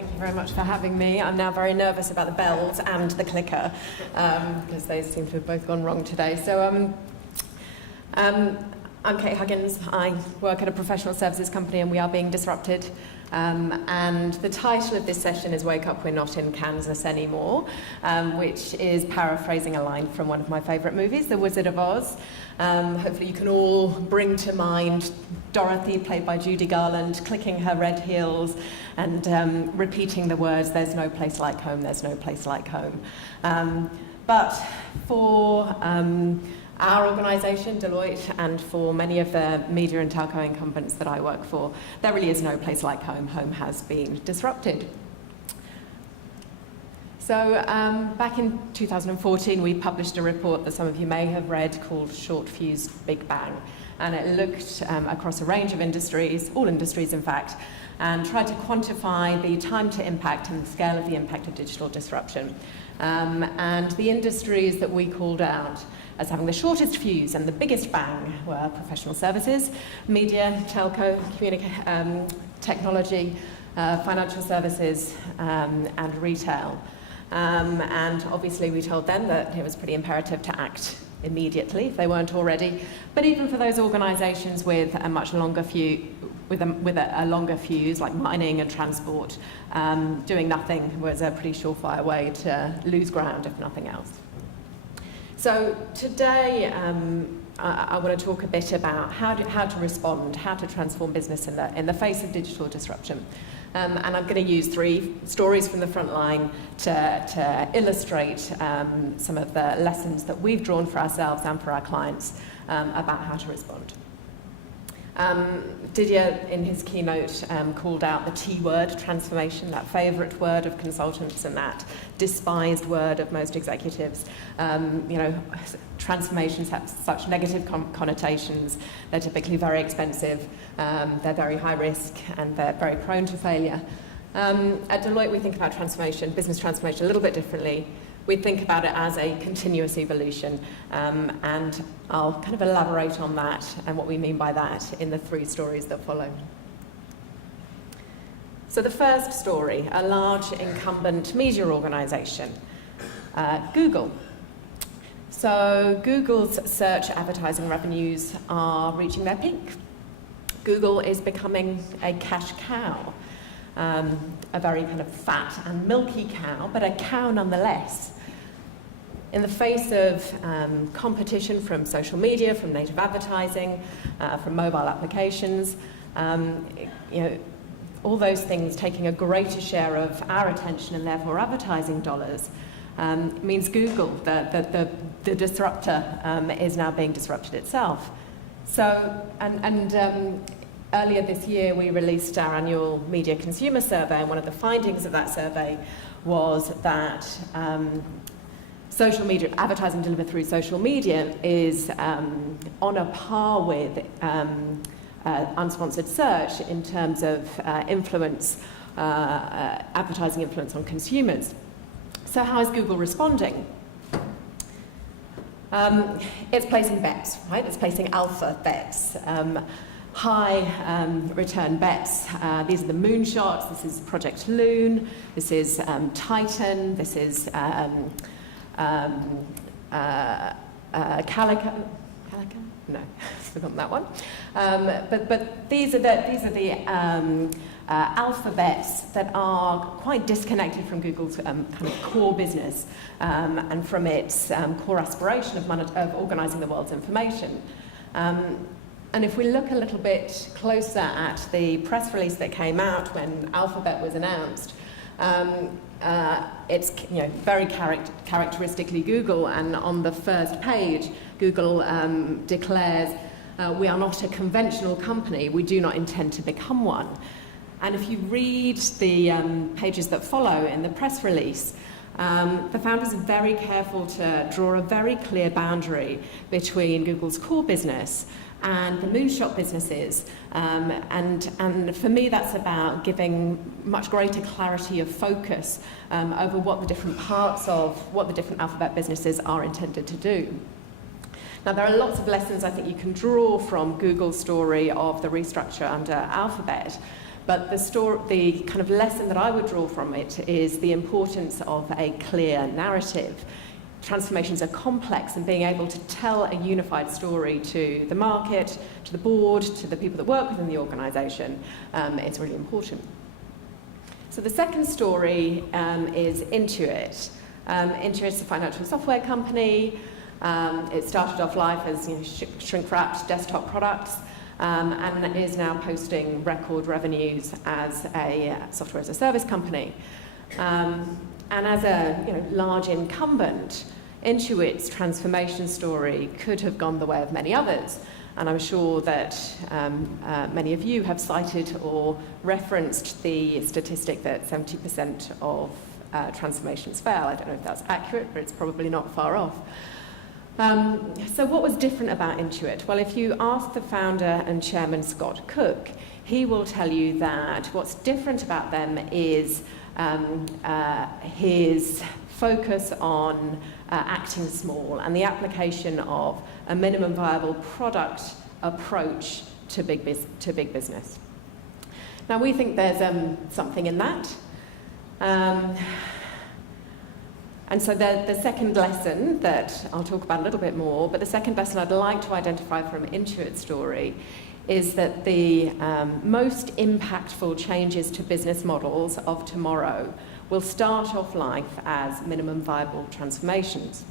Thank you very much for having me. I'm now very nervous about the bells and the clicker because those seem to have both gone wrong today. So I'm Kate Huggins. I work at a professional services company and we are being disrupted. And the title of this session is Wake Up, We're Not in Kansas Anymore, which is paraphrasing a line from one of my favourite movies, The Wizard of Oz. Hopefully you can all bring to mind Dorothy, played by Judy Garland, clicking her red heels and repeating the words, "There's no place like home, there's no place like home." But for our organisation, Deloitte, and for many of the media and telco incumbents that I work for, there really is no place like home. Home has been disrupted. So back in 2014, we published a report that some of you may have read called Short Fuse Big Bang. And it looked across a range of industries, all industries in fact, and tried to quantify the time to impact and the scale of the impact of digital disruption. And the industries that we called out as having the shortest fuse and the biggest bang were professional services, media, telco, technology, financial services, and retail. And obviously we told them that it was pretty imperative to act immediately if they weren't already. But even for those organisations with a much longer fuse, with a longer fuse, like mining and transport, doing nothing was a pretty surefire way to lose ground, if nothing else. So today, I want to talk a bit about how to respond, how to transform business in the face of digital disruption. And I'm going to use 3 stories from the front line to illustrate some of the lessons that we've drawn for ourselves and for our clients about how to respond. Didier, in his keynote, called out the T word, transformation, that favourite word of consultants and that despised word of most executives. Transformations have such negative connotations. They're typically very expensive, they're very high risk, and they're very prone to failure. At Deloitte, we think about transformation, business transformation, a little bit differently. We think about it as a continuous evolution, and I'll kind of elaborate on that and what we mean by that in the 3 stories that follow. So the first story, a large incumbent media organisation, Google. So Google's search advertising revenues are reaching their peak. Google is becoming a cash cow, a very kind of fat and milky cow, but a cow nonetheless. In the face of competition from social media, from native advertising, from mobile applications, all those things taking a greater share of our attention and therefore advertising dollars, means Google, the disruptor, is now being disrupted itself. So, earlier this year, we released our annual media consumer survey, and one of the findings of that survey was that social media, advertising delivered through social media is on a par with unsponsored search in terms of influence, advertising influence on consumers. So how is Google responding? It's placing bets, right? It's placing alpha bets. High return bets. These are the moonshots. This is Project Loon. This is Titan. This is Calico. No, I've forgotten that one. But these are the alphabets that are quite disconnected from Google's kind of core business and from its core aspiration of organising the world's information. And if we look a little bit closer at the press release that came out when Alphabet was announced, it's very characteristically Google, and on the first page, Google declares, "We are not a conventional company. We do not intend to become one." And if you read the pages that follow in the press release, the founders are very careful to draw a very clear boundary between Google's core business and the moonshot businesses. And for me, that's about giving much greater clarity of focus over what the different parts of what the different Alphabet businesses are intended to do. Now, there are lots of lessons I think you can draw from Google's story of the restructure under Alphabet, But the kind of lesson that I would draw from it is the importance of a clear narrative. Transformations are complex, and being able to tell a unified story to the market, to the board, to the people that work within the organisation is really important. So the second story is Intuit. Intuit's a financial software company. It started off life as shrink-wrapped desktop products, and it is now posting record revenues as a software as a service company. And as a large incumbent, Intuit's transformation story could have gone the way of many others. And I'm sure that many of you have cited or referenced the statistic that 70% of transformations fail. I don't know if that's accurate, but it's probably not far off. So what was different about Intuit? Well, if you ask the founder and chairman, Scott Cook, he will tell you that what's different about them is his focus on acting small and the application of a minimum viable product approach to big business. Now, we think there's something in that. And so the second lesson that I'll talk about a little bit more, but the second lesson I'd like to identify from Intuit's story is that the most impactful changes to business models of tomorrow will start off life as minimum viable transformations.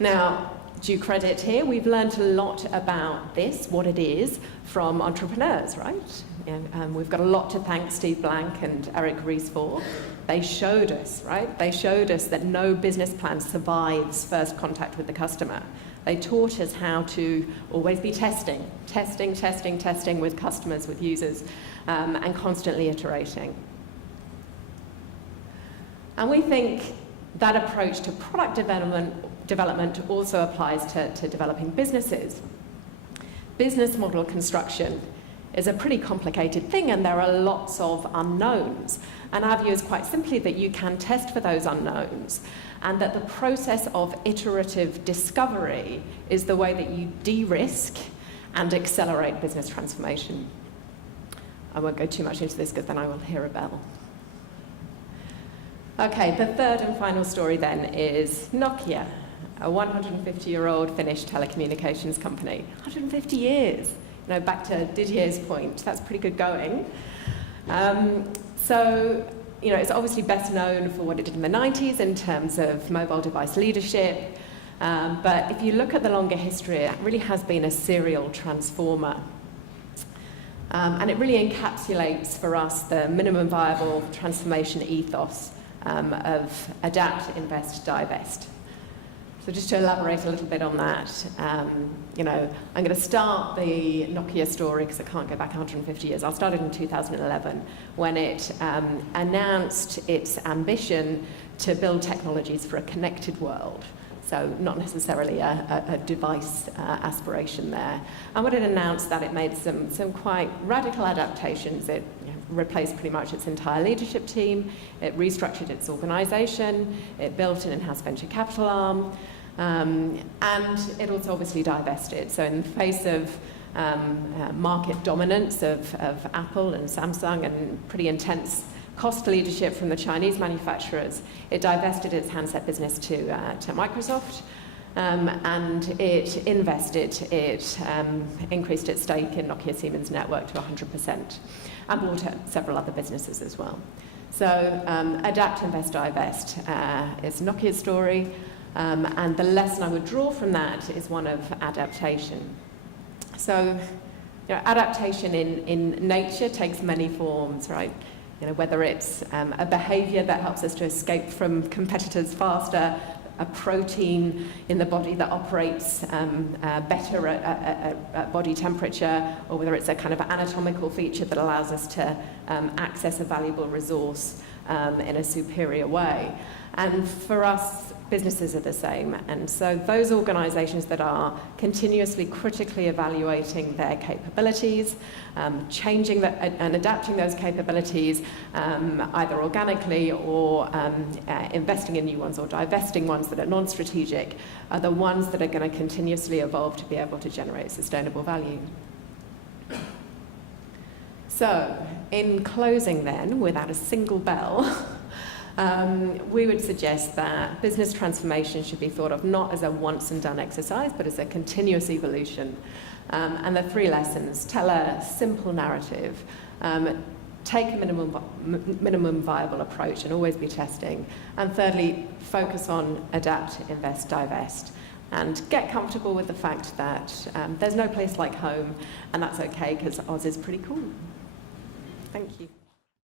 Now, due credit here, we've learned a lot about this, what it is, from entrepreneurs, right? We've got a lot to thank Steve Blank and Eric Ries for. They showed us, right? They showed us that no business plan survives first contact with the customer. They taught us how to always be testing with customers, with users, and constantly iterating. And we think that approach to product development also applies to developing businesses. Business model construction is a pretty complicated thing, and there are lots of unknowns. And our view is quite simply that you can test for those unknowns, and that the process of iterative discovery is the way that you de-risk and accelerate business transformation. I won't go too much into this because then I will hear a bell. Okay, the third and final story then is Nokia, a 150-year-old Finnish telecommunications company. 150 years. Back to Didier's point, that's pretty good going. It's obviously best known for what it did in the 90s in terms of mobile device leadership. But if you look at the longer history, it really has been a serial transformer. And it really encapsulates for us the minimum viable transformation ethos of adapt, invest, divest. So just to elaborate a little bit on that, I'm going to start the Nokia story because I can't go back 150 years. I'll start it in 2011 when it announced its ambition to build technologies for a connected world. So not necessarily a device aspiration there. And when it announced that, it made some quite radical adaptations. It replaced pretty much its entire leadership team. It restructured its organisation. It built an in-house venture capital arm. And it also obviously divested. So in the face of market dominance of Apple and Samsung and pretty intense cost leadership from the Chinese manufacturers, it divested its handset business to Microsoft, and it invested, it increased its stake in Nokia Siemens Network to 100%, and bought several other businesses as well. So adapt, invest, divest is Nokia's story, and the lesson I would draw from that is one of adaptation. So adaptation in nature takes many forms, right? Whether it's a behavior that helps us to escape from competitors faster, a protein in the body that operates better at body temperature, or whether it's a kind of anatomical feature that allows us to access a valuable resource in a superior way. And for us, businesses are the same. And so those organisations that are continuously critically evaluating their capabilities, changing and adapting those capabilities, either organically or investing in new ones or divesting ones that are non-strategic, are the ones that are going to continuously evolve to be able to generate sustainable value. So, in closing then, without a single bell, we would suggest that business transformation should be thought of not as a once and done exercise, but as a continuous evolution. And the 3 lessons: tell a simple narrative, take a minimum viable approach and always be testing, and thirdly, focus on adapt, invest, divest. And get comfortable with the fact that there's no place like home, and that's okay because Oz is pretty cool. Thank you.